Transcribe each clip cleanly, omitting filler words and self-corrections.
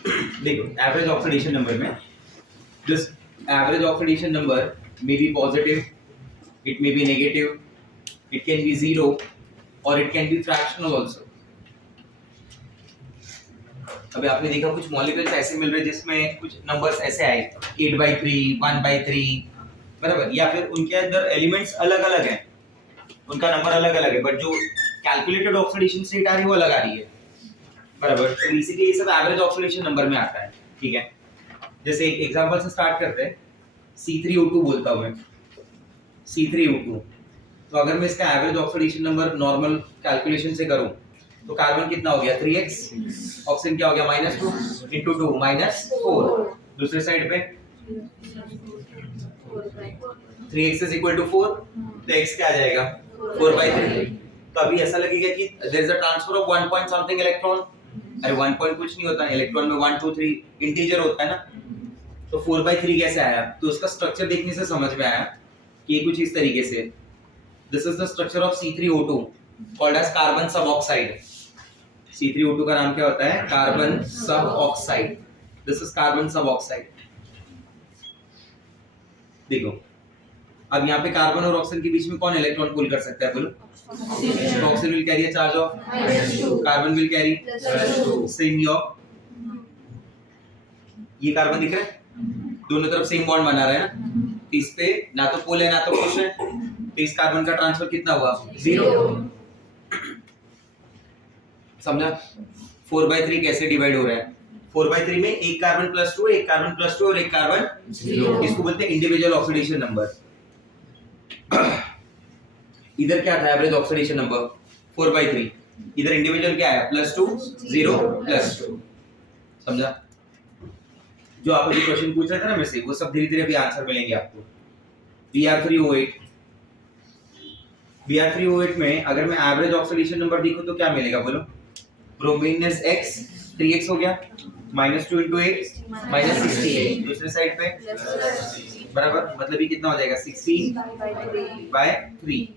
देखो average oxidation number में this average oxidation number may be positive, it may be negative, it can be zero और it can be fractional also. अभी आपने देखा कुछ molecules ऐसे मिल रहे जिसमें कुछ नंबर्स ऐसे आए 8/3, 1/3, बराबर, या फिर उनके अंदर एलिमेंट्स अलग अलग हैं, उनका नंबर अलग अलग है, बट जो कैलकुलेटेड ऑक्सीडेशन स्टेट आ रही है वो अलग आ रही है, बराबर। तो बेसिकली ये सब एवरेज ऑक्सीडेशन नंबर में आता है, ठीक है। जैसे एक एग्जांपल से स्टार्ट करते हैं, C3O2 बोलता हूं मैं, C3O2। तो अगर मैं इसका average oxidation number normal calculation से करूं तो कार्बन कितना हो गया 3x, ऑक्सीजन क्या हो गया -2 into 2 -4, दूसरे साइड पे 3x is equal to 4, तो x क्या आ जाएगा 4/3। तो अभी ऐसा लगेगा कि there is a transfer of 1 point something electron. अरे 1 पॉइंट कुछ नहीं होता, इलेक्ट्रॉन में 1 2 3 इंटीजर होता है ना। तो 4/3 कैसे आया? तो उसका स्ट्रक्चर देखने से समझ में आया कि ये कुछ इस तरीके से, this is the structure of C3O2 called as carbon sub oxide. C3O2 का नाम क्या होता है? Carbon sub oxide. This is carbon sub oxide. देखो अब यहाँ पे कार्बन और ऑक्सीजन के बीच में कौन इलेक्ट्रॉन पुल कर सकता है? बोलो। Oxygen will carry a charge of -2, carbon will carry same your. ये कार्बन दिख रहा है, दोनों तरफ सेम बॉन्ड बना रहा है ना, तो इस पे ना तो पुल है ना तो पुश है, तो इस कार्बन का ट्रांसफर कितना हुआ? 0। समझा? 4/3 कैसे डिवाइड हो रहा है? 4/3 में एक कार्बन +2, एक कार्बन +2 और एक कार्बन 0, इसको बोलते हैं इंडिविजुअल ऑक्सीडेशन नंबर। इधर क्या था एवरेज ऑक्सीडेशन नंबर? 4/3। इधर इंडिविजुअल क्या है? +2 0 +2। समझा? जो आप अभी क्वेश्चन पूछ रहे थे ना मेरे से, वो सब धीरे धीरे भी आंसर मिलेंगे आपको। Br3O8 में अगर मैं एवरेज ऑक्सीडेशन नंबर देखूं तो क्या मिलेगा? बोलो। ब्रोमीन इज x, 3x हो गया, -2 into 8 -68, दूसरे साइड पे बराबर, मतलब ये कितना हो जाएगा 60/3।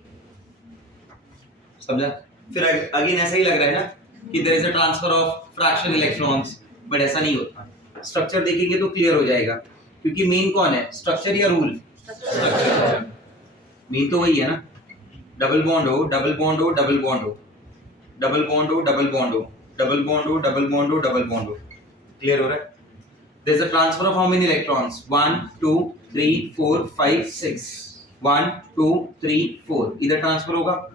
समझा? फिर अगेन ऐसा ही लग रहा है ना कि there is a transfer of fraction electrons, but ऐसा नहीं होता। स्ट्रक्चर देखेंगे तो क्लियर हो जाएगा, क्योंकि मेन कौन है? स्ट्रक्चर या रूल? स्ट्रक्चर। मेन तो वही है ना, डबल बॉन्ड हो, डबल बॉन्ड हो, डबल बॉन्ड हो, डबल बॉन्ड हो, डबल बॉन्ड हो, डबल बॉन्ड हो, डबल बॉन्ड हो, डबल बॉन्ड हो। क्लियर हो रहा है? There is a transfer of how many electrons? 1 2 3 4 5 6, 1 2 3 4। इधर ट्रांसफर होगा,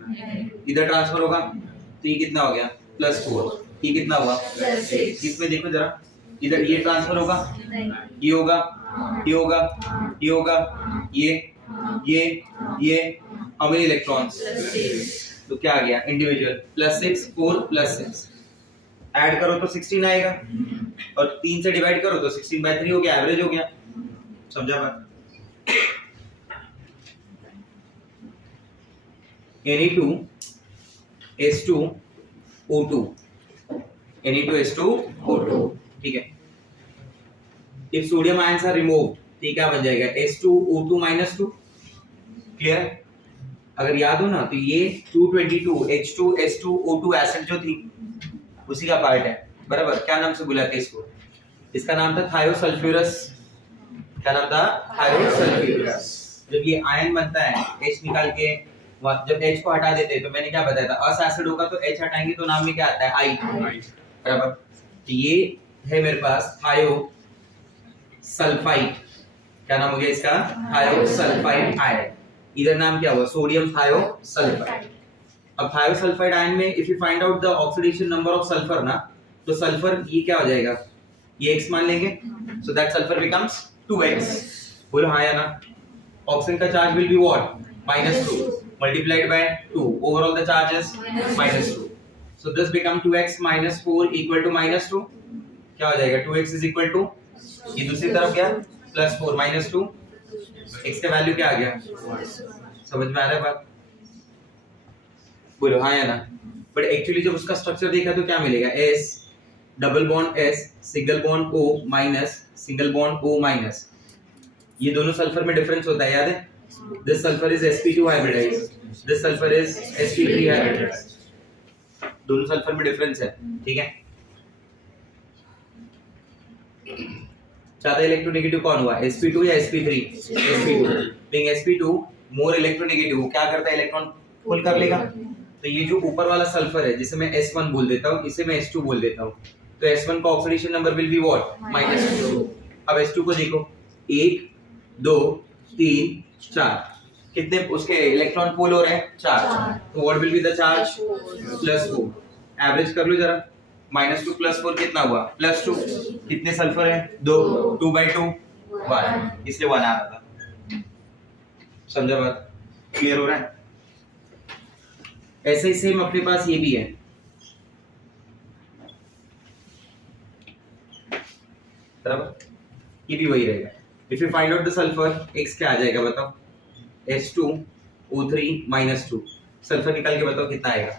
इधर ट्रांसफर होगा, तो ये कितना हो गया? +4। ये कितना हुआ? +6। इसमें देखो जरा, इधर ये ट्रांसफर होगा, ये होगा, ये होगा, ये होगा, ये हाउ मेनी इलेक्ट्रॉन्स? तो क्या आ गया? इंडिविजुअल +6 4 +6। ऐड करो तो 16 आएगा, और 3 से डिवाइड करो तो 16/3 हो गया, एवरेज हो गया। समझा बात? Na2S2O2, Na2S2O2, ठीक है। If sodium ions are removed, तो क्या बन जाएगा? S2O2 -2। क्लियर? अगर याद हो ना तो ये 222H2S2O2 एसिड जो थी उसी का पार्ट है, बराबर। क्या नाम से बुलाते हैं इसको? इसका नाम था थायोसल्फ्यूरस। क्या नाम था? थायोसल्फ्यूरस। जब ये आयन बनता है, H निकाल के जब H को हटा देते हैं, तो मैंने क्या बताया था? अस एसिड होगा तो H हटाएंगे तो नाम में क्या आता है? I, बराबर। तो ये है मेरे पास थायो सल्फाइड। क्या नाम हो गया इसका? थायोसल्फाइड आयन। इधर नाम क्या हुआ? सोडियम थायोसल्फाइड। अब थायोसल्फाइड आयन में if you find out the oxidation number of sulphur ना, तो सल्फर ये क्या हो जाएगा? ये x मान लेंगे, so that sulphur becomes 2x। बोलो हाँ या ना? ऑक्सीजन का charge will be what? -2 multiplied by 2, overall the charge is -2, so this become 2x - 4 equal to -2। क्या हो जाएगा? 2x is equal to, ये दूसरी तरफ गया, +4 -2, x का वैल्यू क्या आ गया? समझ में आ रहा है बात? बोलो हाँ या ना? बट एक्चुअली जब उसका स्ट्रक्चर देखा तो क्या मिलेगा? S double bond S single bond O minus single bond O minus. ये दोनों सल्फर में डिफरेंस होता है, याद है? This sulfur is sp2 hybridized, this sulfur is sp3 hybridized। दोनों सल्फर में डिफरेंस है, ठीक है? ज्यादा इलेक्ट्रोनेगेटिव कौन हुआ, sp2 या sp3? sp2। Being sp2 more electronegative, क्या करता है इलेक्ट्रॉन पुल कर लेगा। तो ये जो ऊपर वाला सल्फर है जिसे मैं S1 बोल देता हूँ, इसे मैं S2 बोल देता हूँ, तो S1 का oxidation number will be what, -2। अब S2 को देखो, 1 2 3 4, कितने उसके इलेक्ट्रॉन पुल हो रहे हैं, 4। तो what will be the charge, +4। Average कर लो जरा, -2 + 4 कितना हुआ, +2। कितने सल्फर है, 2, 2/2 1, इसलिए 1 आ रहा था। समझा बात, क्लियर हो रहा है। ऐसे ही सेम अपने पास ये भी है, बराबर, ये भी वही रहेगा। If you find out the sulphur, x क्या आ जाएगा बताओ, H2O3 -2। सल्फर निकाल के बताओ कितना आएगा।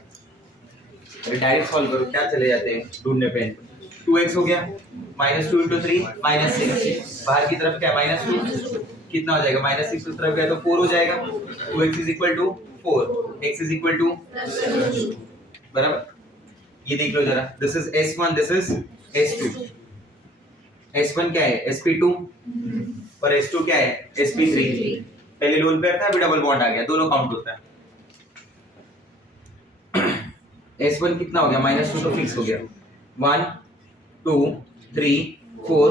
अरे डायरेक्ट सॉल्व करो, क्या चले जाते हैं ढूंढने पे। 2x हो गया, -2 × 3 -6, बाहर की तरफ क्या है, -2, कितना हो जाएगा, -6 उस तरफ गया तो 4 हो जाएगा। 2x = 4, x = बराबर। ये देख लो जरा, this is S1, this is S2। S1 क्या है, sp2, और S2 क्या है, sp3। पहले लोन पेयर था, अभी डबल बॉन्ड आ गया, दोनों काउंट होता है। S1 कितना हो गया, -2 तो फिक्स हो गया, 1 2 3 4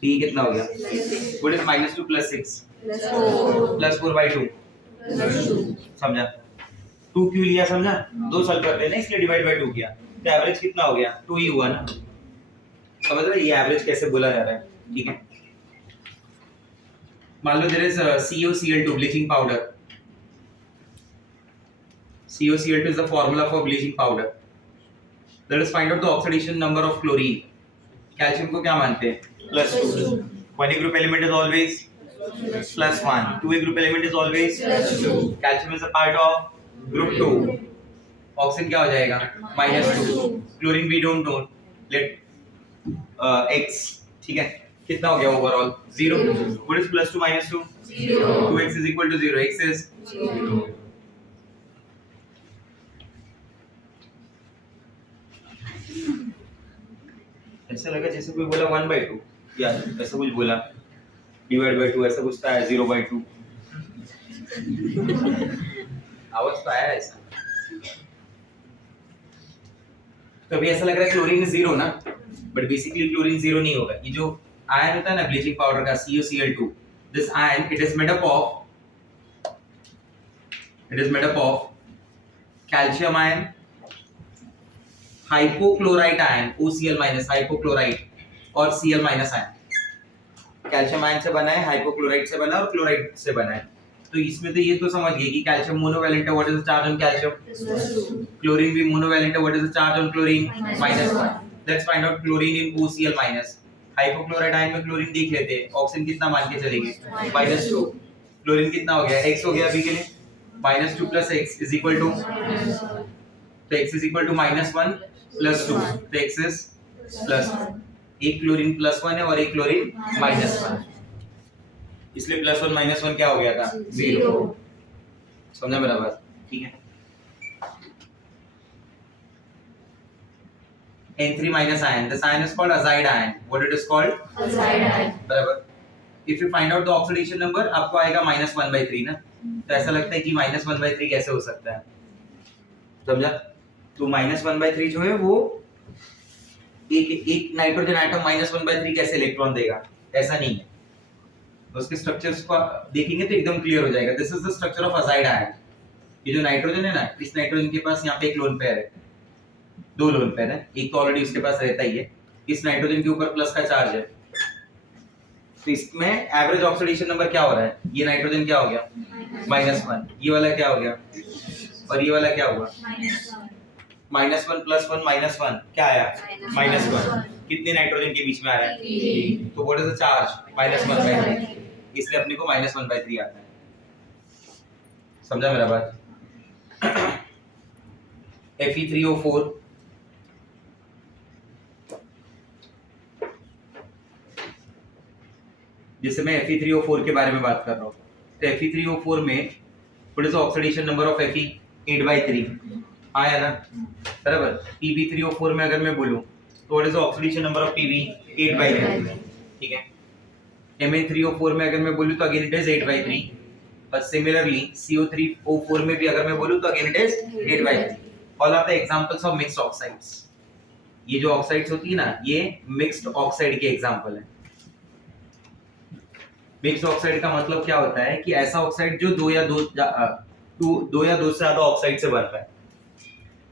T कितना हो गया, व्हाट इज -2 + 6 +4/2, समझा। 2 क्यों लिया, समझा, 2 सल्फर थे ना इसलिए डिवाइड बाय 2 किया, तो एवरेज कितना हो गया, 2 ही हुआ ना। समझ रहे ये एवरेज कैसे बोला जा रहा है, ठीक है। मान लो there is CuCl2 bleaching powder. CuCl2 is the formula for bleaching powder. Let us find out the oxidation number of chlorine. Calcium को क्या मानते हैं, +2। 1A group element is always +1, 2A group element is always +2। Calcium is a part of group 2। Oxygen क्या हो जाएगा, -2। Chlorine we don't know, let x, ठीक है, कितना हो गया overall, 0। What is +2 - 2, 2x = 0, x is 0। ऐसा लगा जैसे कोई बोला 1/2, या ऐसा कुछ बोला, /2, ऐसा कुछ था, 0/2। आवाज तो आया ऐसा। तो अभी ऐसा लग रहा है क्लोरीन 0 ना, बट बेसिकली क्लोरीन 0 नहीं होगा। ये जो आयन होता है ना ब्लीचिंग पाउडर का CuCl2, this ion it is made up of calcium ion, hypochlorite ion OCl- hypochlorite, और Cl- आयन। कैल्शियम आयन से बना है, हाइपोक्लोराइट से बना है, और क्लोराइड से बना है। तो इसमें तो ये तो समझ गए कि कैल्शियम मोनोवैलेंट है, what is the charge on calcium, chlorine भी मोनोवैलेंट है, what is the charge on chlorine, -1। Let's find out chlorine in OCl-। Hypochlorite ion में क्लोरीन देख लेते हैं, ऑक्सीजन कितना मान के चलेंगे, -2। क्लोरीन कितना हो गया, x हो गया अभी के लिए, -2 + x = तो x = -1 + 2, तो x is +1। एक क्लोरीन +1 है और एक क्लोरीन -1, इसलिए +1 - 1 क्या हो गया था, 0। समझा मेरा बात, ठीक है। N3- ion, this ion is called azide ion. What it is called, azide ion, बराबर। If you find out the oxidation number, आपको आएगा -1/3 ना। तो ऐसा लगता है कि -1/3 कैसे हो सकता है, समझा। तो -1/3 जो है वो एक नाइट्रोजन एटम -1/3 कैसे इलेक्ट्रॉन देगा, ऐसा नहीं है। उसके स्ट्रक्चर्स को देखेंगे तो एकदम क्लियर हो जाएगा। This is the structure of azide ion. ये जो नाइट्रोजन है ना, इस नाइट्रोजन के पास यहाँ पे एक लोन पेयर है, 2 लोन पेयर है, एक तो ऑलरेडी उसके पास रहता ही है। इस नाइट्रोजन के ऊपर प्लस का चार्ज है, तो इसमें एवरेज ऑक्सीडेशन नंबर क्या हो रहा है, ये नाइट्रोजन क्या हो गया, -1, ये वाला क्या हो गया, और ये वाला क्या हुआ, -1 + 1 -1 क्या आया, -1। कितने नाइट्रोजन के बीच में आ रहा है, तो व्हाट इज द चार्ज, -1/3, इसलिए अपने को -1/3 आता है। समझा मेरा बात। Fe3O4, जैसे मैं Fe3O4 के बारे में बात कर रहा हूँ, तो Fe3O4 में what is the oxidation number of Fe, 8/3 आया ना, बराबर। Pb3O4 में अगर मैं बोलूं तो what is the oxidation number of Pb 8/3, ठीक है। Mn3O4 में अगर मैं बोलूं तो अगेन इट इज 8/3, और सिमिलरली CO3O4 में भी अगर मैं बोलूं तो again it is 8/3। All are the examples of mixed oxides. ये जो ऑक्साइड्स होती है ना, ये मिक्स्ड ऑक्साइड के एग्जांपल है। मिक्स्ड ऑक्साइड का मतलब क्या होता है कि ऐसा ऑक्साइड जो दो या दो से ज्यादा ऑक्साइड से बनता है।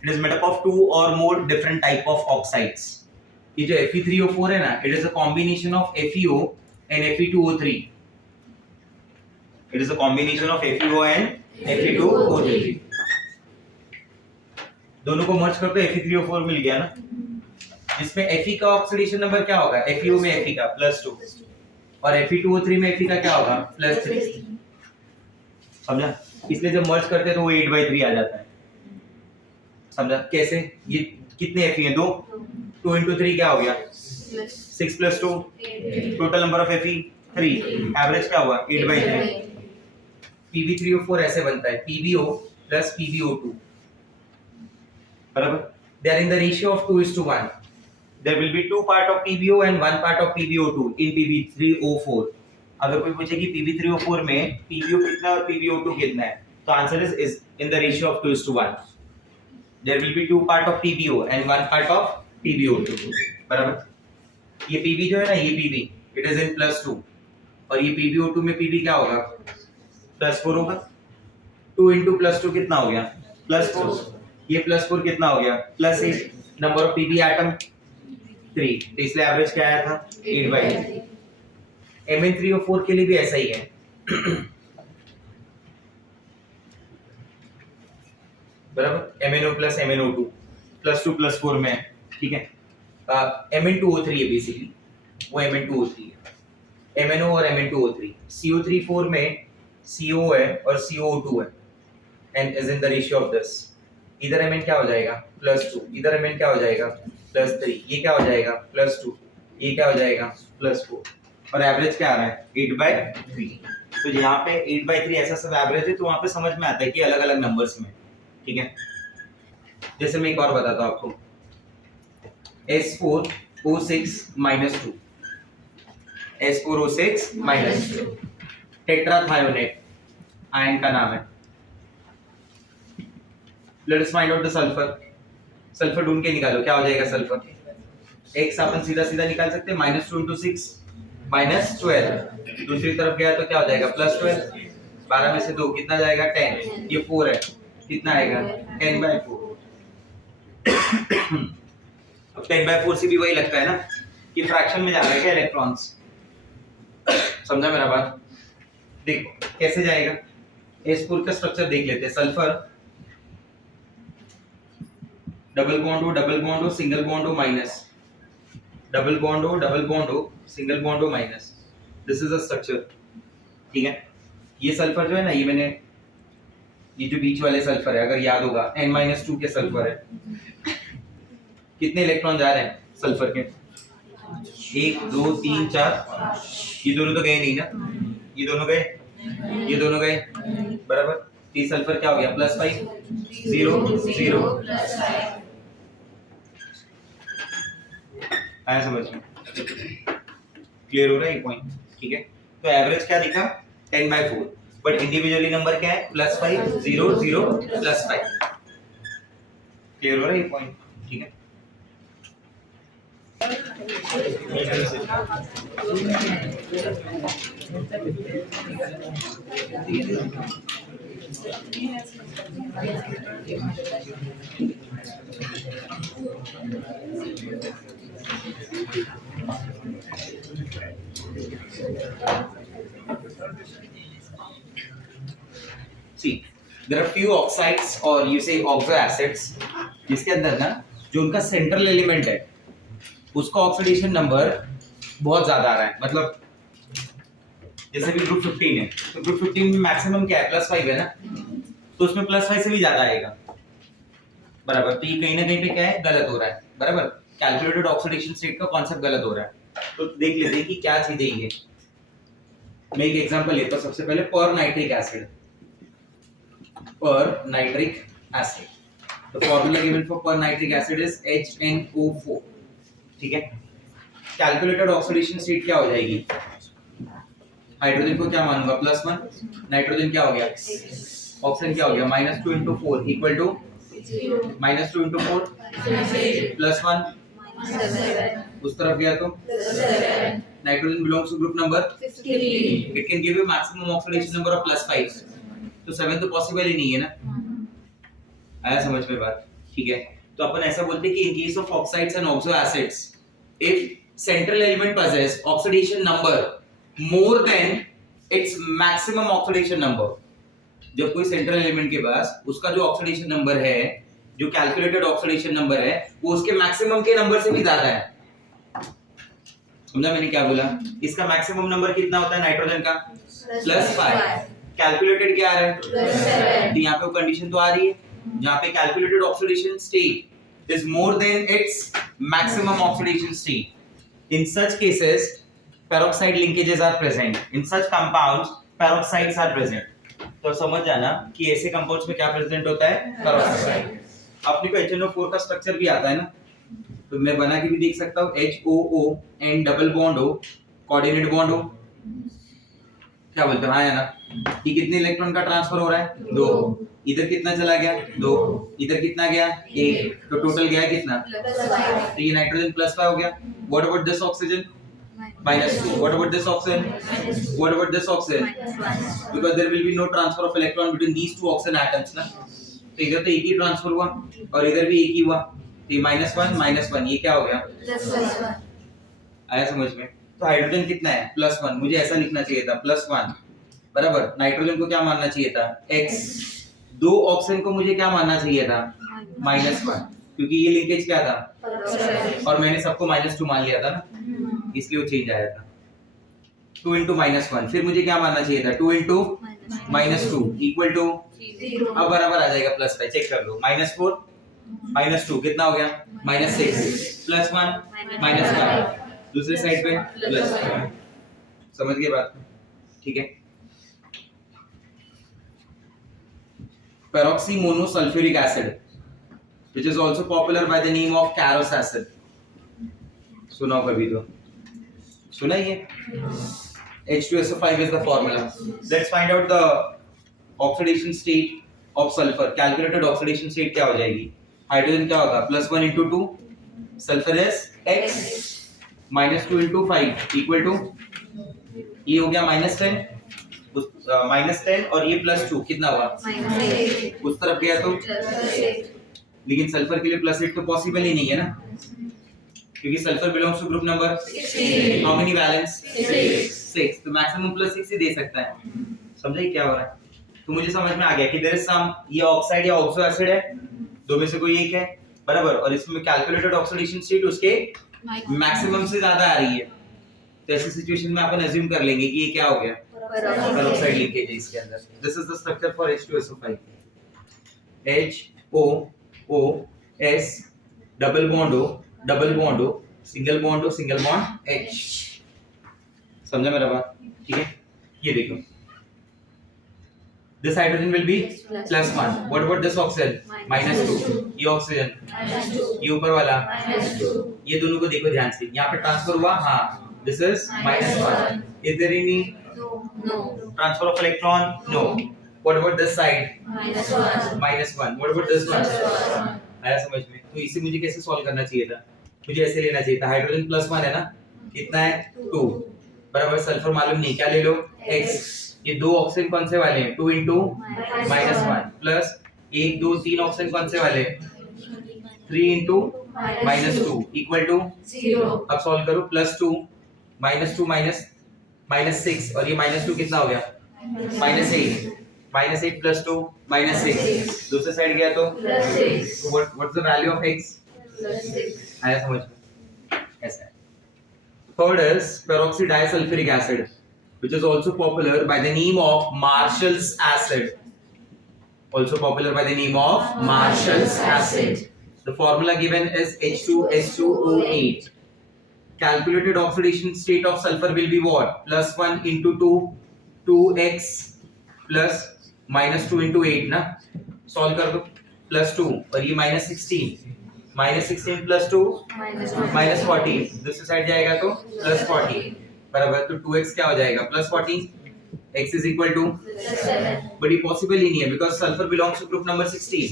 It is made up of 2 और more different type of oxides. ये जो Fe3O4 है ना, it is a combination of FeO and Fe2O3। It is a combination of FeO and Fe2O3। दोनों को मर्ज करते Fe3O4 मिल गया ना, जिसमें Fe का ऑक्सीडेशन नंबर क्या होगा, FeO में Fe का +2 और Fe2O3 में Fe का क्या होगा, +3। समझा? इसलिए जब मर्ज करते हैं तो वो 8/3 आ जाता है। समझा कैसे? ये कितने Fe हैं, 2 2 into 3 क्या हो गया, 6 + 2, total number of Fe 3, average क्या हुआ 8/3। Pb3O4 ऐसे बनता है, PbO + PbO2, बराबर। They are in the ratio of 2:1। There will be 2 part of PbO and 1 part of PbO2 in Pb3O4। अगर कोई पूछे कि Pb3O4 में PbO कितना है और PbO2 कितना है, तो answer is in the ratio of 2:1। There will be 2 part of PbO and 1 part of PbO2, बराबर। ये Pb जो है ना, ये Pb it is in +2 और ये PbO2 में Pb क्या होगा, +4 होगा। 2 into +2 कितना हो गया, +4। ये +4 कितना हो गया, +8। नंबर ऑफ Pb एटम 3, तो इसलिए एवरेज क्या आया था, 8/3। Mn3O4 के लिए भी ऐसा ही है। बराबर, MnO + MnO2 +2 +4 में है, ठीक है। Mn2O3 है बेसिकली, वो Mn2O3 है। MnO और Mn2O3, CO3 में CO है और CO2 है, and is in the ratio of this। इधर Mn क्या हो जाएगा, +2, इधर Mn क्या हो जाएगा, +3, ये क्या हो जाएगा, +2, ये क्या हो जाएगा, +4, और एवरेज क्या आ रहा है, 8/3। तो यहाँ पे 8/3 ऐसा सब एवरेज है, तो वहाँ पे समझ में आता है कि अलग अलग नंबर्स में, ठीक है। जैसे मैं एक और बताता हूँ आपको, S4O6 - 2, S4O6 - 2 टेट्राथायोनेट आयन का नाम है। Let us find out the sulphur. Sulphur ढूंढ के निकालो, क्या हो जाएगा सल्फर। एक से अपन सीधा सीधा निकाल सकते हैं, -2 × 6 -12। दूसरी तरफ गया तो क्या हो जाएगा, +12। 12 में से 2 कितना जाएगा, 10। ये 4 है, कितना आएगा, 10/4। अब 10/4 से भी वही लगता है ना कि फ्रैक्शन में जा रहा है क्या इलेक्ट्रॉन्स। समझा मेरा बात? देखो कैसे जाएगा, S4 का स्ट्रक्चर देख लेते हैं। सल्फर डबल बॉन्ड हो, सिंगल बॉन्ड हो, माइनस, डबल बॉन्ड हो, सिंगल बॉन्ड हो, minus. This is a structure, ठीक है। ये सल्फर जो है ना, ये जो बीच वाले सल्फर है, अगर याद होगा N-2 के सल्फर है। कितने इलेक्ट्रॉन जा रहे हैं सल्फर के, 1 2 3 4। ये दोनों तो गए नहीं ना, ये दोनों गए, ये दोनों गए, बराबर। ये सल्फर क्या हो गया, +5, 0 0। आया समझ में, क्लियर हो रहा है ये पॉइंट, ठीक है। तो एवरेज क्या दिखा, 10/4, बट इंडिविजुअली नंबर क्या है, +5 0 0 +5। क्लियर हो रहा है ये पॉइंट, ठीक है। See, there are few oxides or you say oxo acids जिसके अंदर ना जो उनका सेंट्रल एलिमेंट है उसका ऑक्सीडेशन नंबर बहुत ज्यादा आ रहा है। मतलब जैसे भी ग्रुप 15 है, तो ग्रुप 15 में मैक्सिमम क्या है, +5 है ना, तो उसमें +5 से भी ज्यादा आएगा, बराबर। तो ये कहीं ना कहीं पे क्या है, गलत हो रहा है, बराबर। कैलकुलेटेड ऑक्सीडेशन स्टेट का कॉन्सेप्ट गलत हो रहा है। तो देख लेते हैं कि क्या चीज है ये। मैं एक एग्जांपल लेता हूं, सबसे पहले पर nitric acid. The formula given for per nitric acid is HNO4, ठीक है। कैलकुलेटेड ऑक्सीडेशन स्टेट क्या हो जाएगी? हाइड्रोजन को क्या मानूंगा +1, नाइट्रोजन क्या हो गया, ऑक्सीजन क्या हो गया -2 × 4 इक्वल टू -2 × 4 +1 उस तरफ गया तो nitrogen belongs to group number 15, it can give you maximum oxidation number of +5, तो 7 तो पॉसिबल ही नहीं है ना। आया समझ में बात? ठीक है, तो अपन ऐसा बोलते हैं कि in case of oxides and oxo acids if central element possess oxidation number more than its maximum oxidation number, जब कोई सेंट्रल एलिमेंट के पास उसका जो ऑक्सीडेशन नंबर है, जो कैलकुलेटेड ऑक्सीडेशन नंबर है, वो उसके मैक्सिमम के नंबर से भी ज्यादा है। समझा मैंने क्या बोला? इसका मैक्सिमम नंबर कितना होता है नाइट्रोजन का? +5, कैलकुलेटेड क्या आ रहा है? +7। तो यहाँ पे वो कंडीशन तो आ रही है जहाँ पे calculated oxidation state is more than its maximum oxidation state. In such cases, peroxide linkages are present. In such compounds, peroxides are present. तो समझ जाना कि ऐसे कंपाउंड्स में क्या प्रेजेंट होता है? पेरोक्साइड। अपने को HNO4 का स्ट्रक्चर भी आता है ना, तो मैं बना के भी देख सकता हूँ HOO एंड डबल बॉन्ड हो, कोऑर्डिनेट बॉन्ड हो, क्या बोलते हैं? हाँ या ना? ये कितने इलेक्ट्रॉन का ट्रांसफर हो रहा है? 2। इधर कितना चला गया? 2। इधर कितना गया? 1। तो टोटल गया कितना? +5। तो ये नाइट्रोजन +5 हो गया। What about this oxygen? -2। What about this oxygen? What about this oxygen? Because there will be no transfer of electron between these two oxygen atoms ना। तो इधर तो एक ही ट्रांसफर हुआ और इधर भी एक ही हुआ, तो ये -1 ये क्या हो गया? +1। आया समझ में? तो हाइड्रोजन कितना है? +1। मुझे ऐसा लिखना चाहिए था +1 बराबर, नाइट्रोजन को क्या मानना चाहिए था? x। दो ऑक्सीजन को मुझे क्या मानना चाहिए था? -1, क्योंकि ये लिंकेज क्या था? और मैंने सबको -2 मान लिया था ना, इसलिए वो चेंज आया था। 2 × -1, फिर मुझे क्या मानना चाहिए था? 2 × -2 इक्वल टू, अब बराबर आ जाएगा +5, चेक कर लो। -4 -2 कितना हो गया? -6 +1 -1, दूसरे साइड पे +5। समझ गए बात? ठीक है। Peroxymonosulfuric acid, which is also popular by the name of Carros acid. सुना हो कभी तो? सुना ही है? H2SO5 is the formula. Let's find out the oxidation state of sulfur. Calculated oxidation state क्या हो जाएगी? हाइड्रोजन क्या होगा? +1 × 2, sulphur is X, -2 × 5 equal to, ये हो गया -10, -10 और ये +2 कितना हुआ? -8। उस तरफ गया तो लेकिन सल्फर के लिए +8 तो पॉसिबल ही नहीं है ना, क्योंकि sulphur belongs to group number 16। How many valence? 6। तो मैक्सिमम +6 ही दे सकता है। समझे क्या हो रहा है? तो मुझे समझ में आ गया कि देयर इज सम, ये ऑक्साइड या ऑक्सो एसिड है, दो में से कोई एक है बराबर, और इसमें कैलकुलेटेड ऑक्सीडेशन स्टेट उसके मैक्सिमम से ज्यादा आ रही है। तो ऐसी सिचुएशन में अपन अज्यूम कर लेंगे कि ये क्या हो गया? पेरोक्साइड लिंकेज है इसके अंदर। This is the structure for H2SO5, HOOS double bond हो, सिंगल बॉन्ड H। समझा मेरा बात? ठीक है, ये देखो, this hydrogen will be +1. What about this oxygen? -2. ये ऑक्सीजन ये ऊपर वाला -2। ये दोनों को देखो ध्यान से, यहाँ पे ट्रांसफर हुआ, हाँ, this is -1. Is there any transfer of electron? No. What about this side? -1. What about this one? आया समझ में? तो इसे मुझे कैसे सॉल्व करना चाहिए था? मुझे ऐसे लेना चाहिए था, हाइड्रोजन +1 है ना, कितना है? 2 बराबर, सल्फर मालूम नहीं, क्या ले लो? X। ये दो ऑक्सीजन कौन से वाले हैं? 2 × -1 प्लस 1 2 3 ऑक्सीजन कौन से वाले? 3 × -2 इक्वल टू 0। अब सॉल्व करो, +2 -2 -6 और ये -2 कितना हो गया? -8 -8 + 2 -6, दूसरे साइड गया तो +6। What's the value of x? +6। आया समझ में? ऐसा है। Third is peroxydisulfuric acid, which is also popular by the name of Marshall's acid. Also popular by the name of Marshall's acid. The formula given is H2SO8. Calculated oxidation state of sulfur will be what? +1 × 2, 2x plus -2 × 8 ना, solve कर दो, +2 और ये -16, -16 + 2 -14, दूसरी side जाएगा तो +40 बराबर, तो 2x क्या हो जाएगा +40, x is equal to, but ये पॉसिबल ही नहीं है because sulphur belongs to group number 16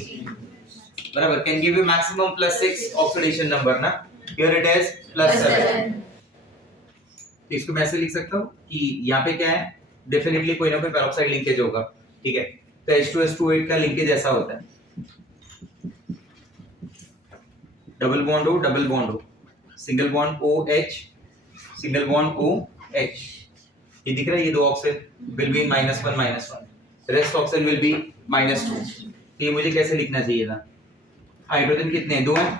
बराबर, can give you maximum +6 oxidation number ना, हियर इट इज +7। तो इसको मैं ऐसे लिख सकता हूँ कि यहाँ पे क्या है, डेफिनेटली कोई ना कोई पेरोक्साइड लिंकेज होगा, ठीक है। तो H2S28 का लिंकेज ऐसा होता है, डबल बॉन्ड हो, single bond OH, single bond OH, ये दिख रहा है, ये दो oxygen will be -1, rest oxygen will be -2। तो ये मुझे कैसे लिखना चाहिए था, हाइड्रोजन कितने हैं, 2 हैं,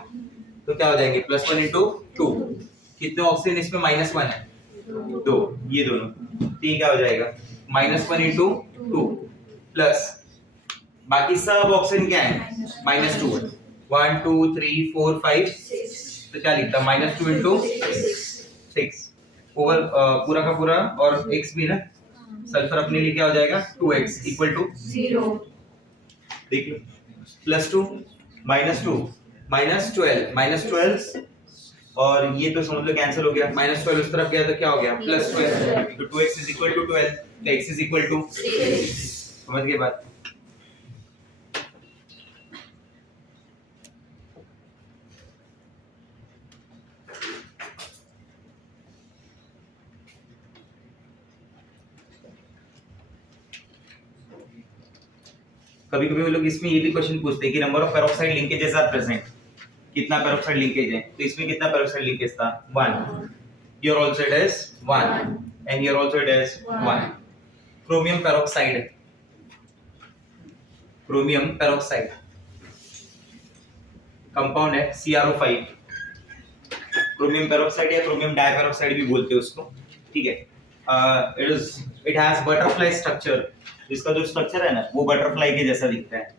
तो क्या हो जाएंगे +1 × 2, कितने ऑक्सीजन इसमें -1 है, 2, ये दोनों, तो ये क्या हो जाएगा -1 × 2 प्लस बाकी सब ऑक्सीजन क्या है -2 है, 1 2 3 4 5 तो क्या लिखता -2 × 6 ओवर पूरा का पूरा और x भी ना, सल्फर अपने लिए क्या हो जाएगा 2x इक्वल टू 0, देख लो +2 -2 -12 और ये तो समझ लो कैंसिल हो गया, -12 उस तरफ गया तो क्या हो गया +12, तो 2x इज इक्वल टू 12, तो x इज इक्वल टू 6, समझ गए बात। कभी-कभी वो लोग इसमें ये भी क्वेश्चन पूछते हैं कि number of peroxide linkages are present, कितना पेरोक्साइड लिंकेज है, तो इसमें कितना पेरोक्साइड लिंकेज था 1, here also it is 1 and here also it is 1। Chromium peroxide, chromium peroxide compound है CrO5, क्रोमियम पेरोक्साइड या क्रोमियम डाइपेरोक्साइड भी बोलते हैं उसको, ठीक है। इट हैज बटरफ्लाई स्ट्रक्चर, इसका जो स्ट्रक्चर है ना वो बटरफ्लाई के जैसा दिखता है।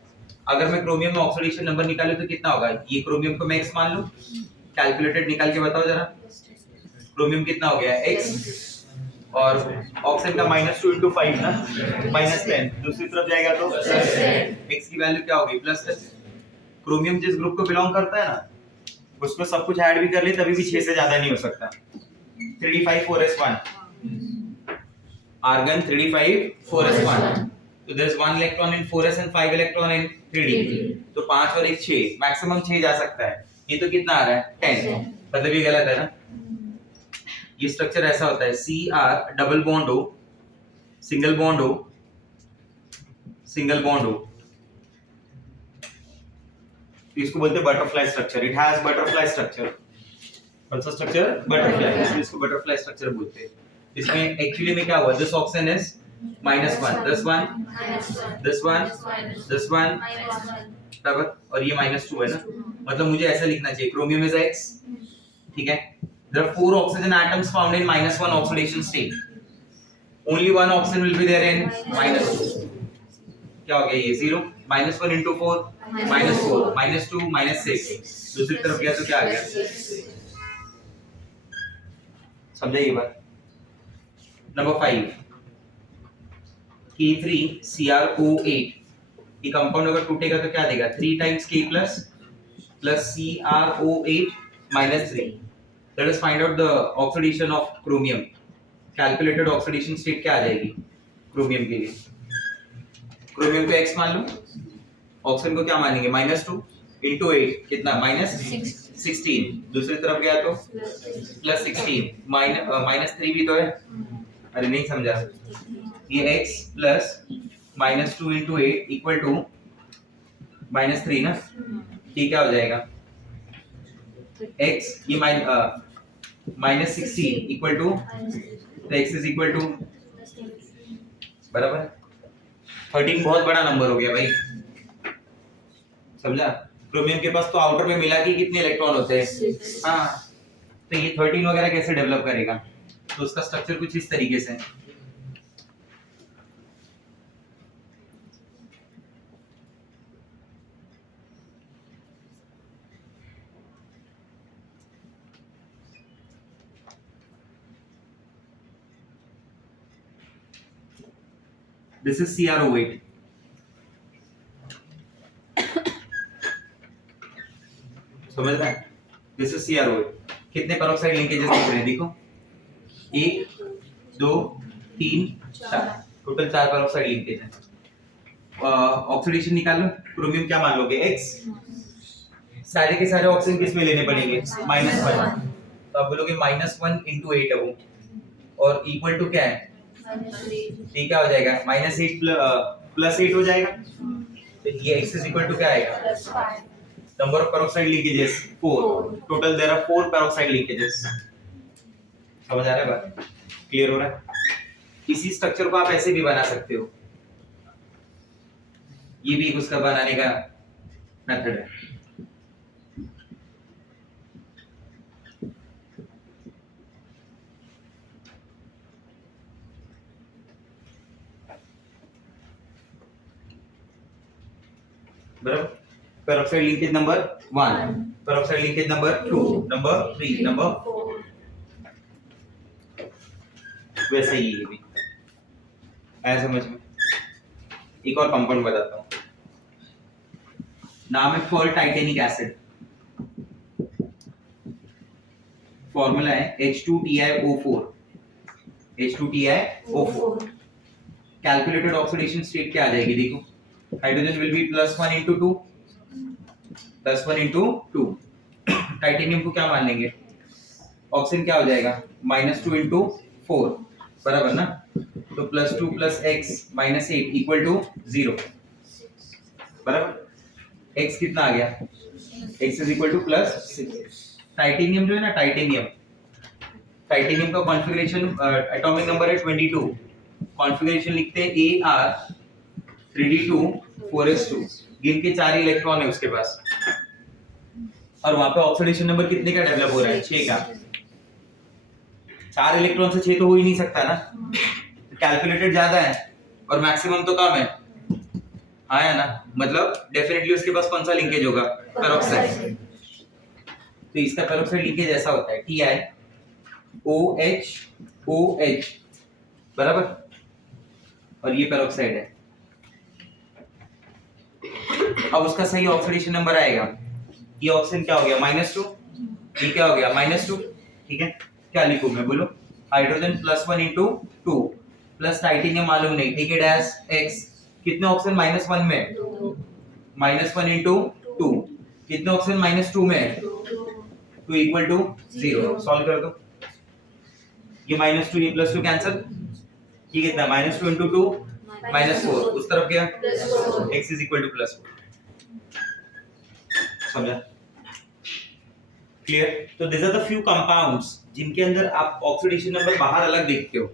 अगर मैं क्रोमियम में ऑक्सीडेशन नंबर निकालूं तो कितना होगा, ये क्रोमियम को मैं x मान लूं, कैलकुलेटेड निकाल के बताओ जरा, क्रोमियम कितना हो गया x और ऑक्सीजन का -2 × 5 ना -10, दूसरी तरफ जाएगा तो x की वैल्यू क्या होगी +10। क्रोमियम जिस ग्रुप को बिलोंग करता है ना उसमें सब कुछ ऐड भी कर ले तभी भी 6 से ज्यादा नहीं हो सकता। 3d5 4s1, argon 3d5 4s1, so there is 1 electron in 4s and 5 electron in 3d, तो 5 और 1 6, मैक्सिमम 6 जा सकता है। ये तो कितना आ रहा है 10, मतलब ये गलत है ना। ये स्ट्रक्चर ऐसा होता है Cr डबल बॉन्ड हो, सिंगल बॉन्ड हो, सिंगल बॉन्ड हो, तो इसको बोलते हैं butterfly structure. It has butterfly structure, कौन सा स्ट्रक्चर बटरफ्लाई, इसको बटरफ्लाई स्ट्रक्चर बोलते हैं। इसमें एक्चुअली में क्या हुआ, this oxygen is -1, this one this one this one बराबर, और ये -2 है ना, मतलब मुझे ऐसा लिखना चाहिए क्रोमियम इज x, ठीक है। There are 4 oxygen atoms found in -1 oxidation state, only one oxygen will be there in -2, क्या हो गया ये 0, -1 × 4 -4 -2 -6, दूसरी तरफ गया तो क्या आ गया, समझे ये बात। नंबर 5 K3CrO8, ये कंपाउंड अगर टूटेगा तो क्या देगा 3 × K plus CrO8 -3। Let us find out the oxidation of chromium, calculated oxidation state क्या आ जाएगी क्रोमियम के लिए, क्रोमियम को x मान लो, ऑक्सीजन को क्या मानेंगे -2 × 8 कितना -16, दूसरी तरफ गया तो +16 -3 भी तो है, अरे नहीं समझा, ये x प्लस -2 × 8 इक्वल टू -3 ना, ये क्या हो जाएगा x, ये -16 इक्वल टू, तो x इज इक्वल टू बराबर 13, बहुत बड़ा नंबर हो गया भाई, समझा। क्रोमियम के पास तो आउटर में मिला के कितने इलेक्ट्रॉन होते हैं, हाँ, तो ये 13 वगैरह कैसे डेवलप करेगा, तो उसका स्ट्रक्चर कुछ इस तरीके से है। This is CrO8, समझ रहा है? This is CrOH. कितने पेरोक्साइड लिंकेजेस दिख रहे हैं देखो, 1 2 3 4, टोटल 4 पेरोक्साइड लिंकेज है। ऑक्सीडेशन निकाल लो, क्रोमियम क्या मान लोगे X, सारे के सारे ऑक्सीजन किस में लेने पड़ेंगे -1, तो आप बोलोगे -1 × 8 है वो, और इक्वल टू क्या है, ये क्या हो जाएगा -8 + 8 हो जाएगा, तो ये X इज इक्वल टू क्या आएगा, number of peroxide linkages 4, total there are 4 peroxide linkages. समझ आ रहा है बात, क्लियर हो रहा है? इसी स्ट्रक्चर को आप ऐसे भी बना सकते हो, ये भी उसका बनाने का मेथड है। बराबर, peroxide linkage number 1, peroxide linkage number 2, number 3, number 4, वैसे ही ये भी ऐसे समझ में। एक और कंपाउंड बताता हूँ, नाम है फॉल टाइटेनिक एसिड, फॉर्मूला है H2TiO4, H2TiO4। Calculated oxidation state क्या आ जाएगी देखो, हाइड्रोजन विल बी +1 × 2, +1 × 2, टाइटेनियम को क्या मान लेंगे, ऑक्सीजन क्या हो जाएगा -2 × 4, बराबर ना, तो +2 + x -8 = 0, बराबर। x कितना आ गया, x is equal to +6। Titanium जो है ना, टाइटेनियम का कॉन्फ़िगरेशन एटॉमिक नंबर है 22, कॉन्फ़िगरेशन लिखते हैं AR 3d2 4s2, गिन के 4 इलेक्ट्रॉन है उसके पास, और वहां पे ऑक्सीडेशन नंबर कितने का डेवलप हो रहा है, 6 का। 4 इलेक्ट्रॉन से 6 तो हो ही नहीं सकता ना, कैलकुलेटेड ज्यादा है और मैक्सिमम तो कम है, हाँ है ना, मतलब डेफिनेटली उसके पास कौन सा लिंकेज होगा, पेरोक्साइड। तो इसका पेरोक्साइड लिंकेज ऐसा होता है TiOH, बराबर, और ये पेरोक्साइड है। अब उसका सही ऑक्सीडेशन नंबर आएगा, ये ऑक्सीजन क्या हो गया -2, ये क्या हो गया -2, ठीक है। क्या लिखूं मैं, बोलो, हाइड्रोजन +1 × 2 प्लस टाइटेनियम मालूम नहीं, ठीक है, डैश x, कितने ऑक्सीजन -1 में, -1 × 2, कितने ऑक्सीजन -2 में, 2 = 0, सॉल्व कर दो, ये -2 ये +2 कैंसिल, ये कितना -2 × 2 -4, उस तरफ क्या x इज इक्वल टू +4, समझा, क्लियर। तो this are the few compounds जिनके अंदर आप ऑक्सीडेशन नंबर बाहर अलग देखते हो,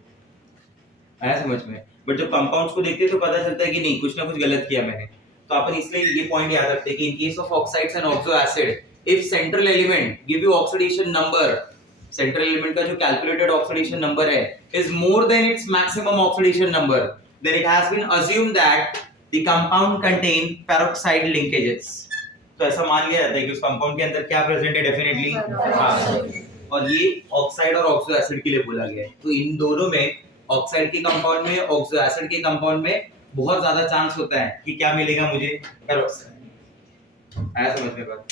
आया समझ में, बट जब कंपाउंड्स को देखते हैं तो पता चलता है कि नहीं, कुछ ना कुछ गलत किया मैंने। तो अपन इसलिए ये पॉइंट याद रखते हैं कि in case of oxides and oxo acid, if central element give you oxidation number, central element का जो कैलकुलेटेड ऑक्सीडेशन नंबर है is more than its maximum oxidation number, then it has been assumed that the compound contain peroxide linkages. तो ऐसा मान लिया जाता है कि उस कंपाउंड के अंदर क्या प्रेजेंट है, डेफिनेटली हाँ, और ये ऑक्साइड और ऑक्सो एसिड के लिए बोला गया है। तो इन दोनों में, ऑक्साइड के कंपाउंड में, ऑक्सो एसिड के कंपाउंड में बहुत ज्यादा चांस होता है कि क्या मिलेगा मुझे, पेरोक्साइड। आया समझ में बात?